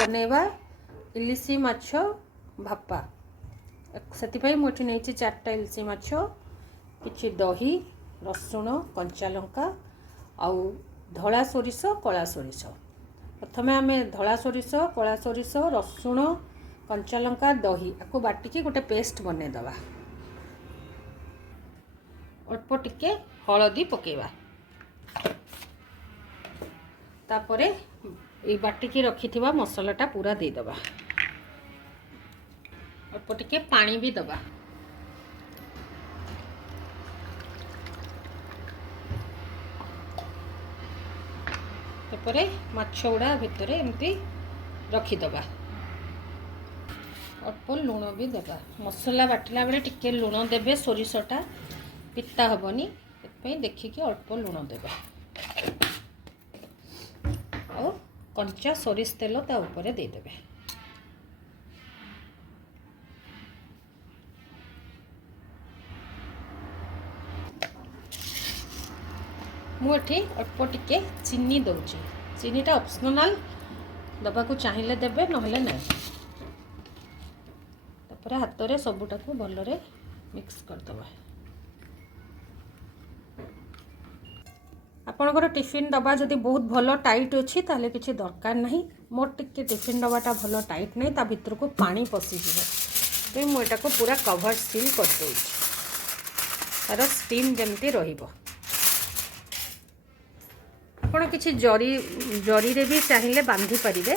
बनेवा इलिसी माछ भापा से मुझे नहीं 4टा इलिसी माछ किछि दही रसुण कंचा लंका आउ धला सोरिष कला सोरिष प्रथमे आम धला सोरिष कला सोरिष रसुण कंचा लंका दही आपको बाटिकी गोटे पेस्ट बनईदवा अल्प टिके हलदी पकेवा तापरे ये बाटिकी रखिथिबा मसलाटा पूरा देदबा अल्प टिके पानी भी दबा तापरे माछ गुड़ा भितर एमती रखिदबा अल्प लुण भी देबा मसला बाटिला बेले टिके लुण देबे सोरिषटा पिता हेनी से देखिए अल्प लुण देबा और कंचा सोरिष तेल ता ऊपर देदेवे मुझे अल्प टिके चीनी दौची चीनीटा ऑप्शनल दबा को चाहिए देबे नहले नहीं तापर हाथ में सबूटा को भलरे मिक्स करदबा आपणकर टिफिन डब्बा जदि बहुत भल टाइट अच्छी ताले किसी दरकार नहीं मोर टिके टिफिन डब्बाटा भल टाइट नहीं ता भीतर को पानी पशिज तो मुझे को पूरा कवर सील कर दूँ तार स्टीम जमती रहिबो आपण किसी जरी जरी रे भी चाहिए बांधी पारिबे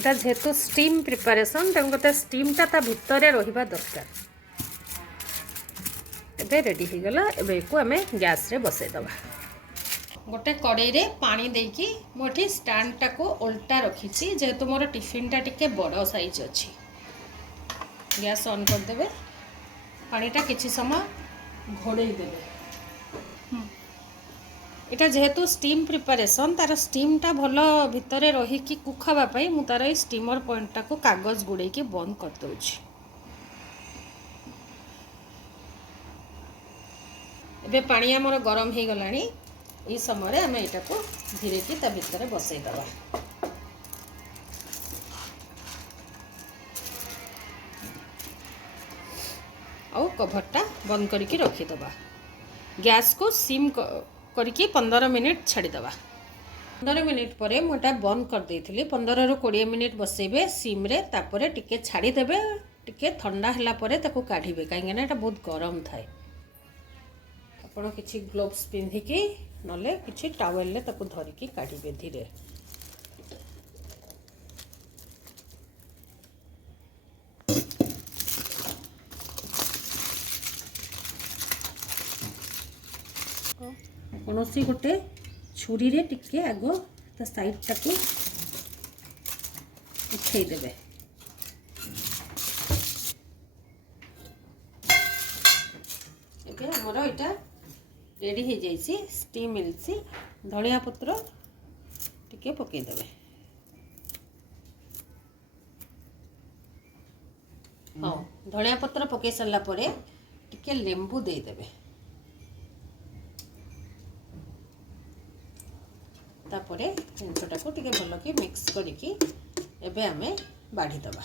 एटा जेहेतु स्टीम प्रिपरेशन तेणुकर स्टीमटा ता भितर रहिबा दरकार एबे रेडी हो गला एबे को आमे गैस रे बसई दबा गोटे कड़ाई रे पानी देकी मोठी स्टैंड टा को उल्टा रखीची जेहेतु मोर टिफिन टा टिके बड़ साइज अछि गैस ऑन कर देबे पानीटा किछि समय घोड़ई देबे इटा जेहेतु स्टीम प्रिपरेशन तार स्टीमटा भल भितर रही कुक हाँवाई मु तार स्टीमर पॉइंटा को कागज गुड़े की बंद कर दूची एबे पानी आमर गरम हो गला ये समय आम यहाँ को धीरे की ता भितर बसई दबा आउ कभरटा बंद करके रखीदबा गैस को सिम करके 15 मिनिट छाड़ीदबा 15 मिनिट पर मुझे बंद कर देती 15 ରୁ 20 मिनिट बसैबे सिम रे तापरे टिके छाड़ीदेवे टिके ठंडा है ताको काढ़ीबे कहीं ना बहुत गरम थाए आपण किछि ग्लोव्स पिंधिकी नले किछि टावेल ले ताको धरिकी काढ़ीबे धीरे कौनसी गोटे छुरी रे टिके आग ता साइड टाको उठे देबे एबे हमर एटा रेडी हो जाइसी स्टीम मिलसी धनिया पत्र टिके पके देबे हाँ धनिया पत्र पके सरला परे टिके लेंबू दे देबे तापरे जिनसटा को टिके भल कि मिक्स करिकी एबे आमे बाढ़ी दबा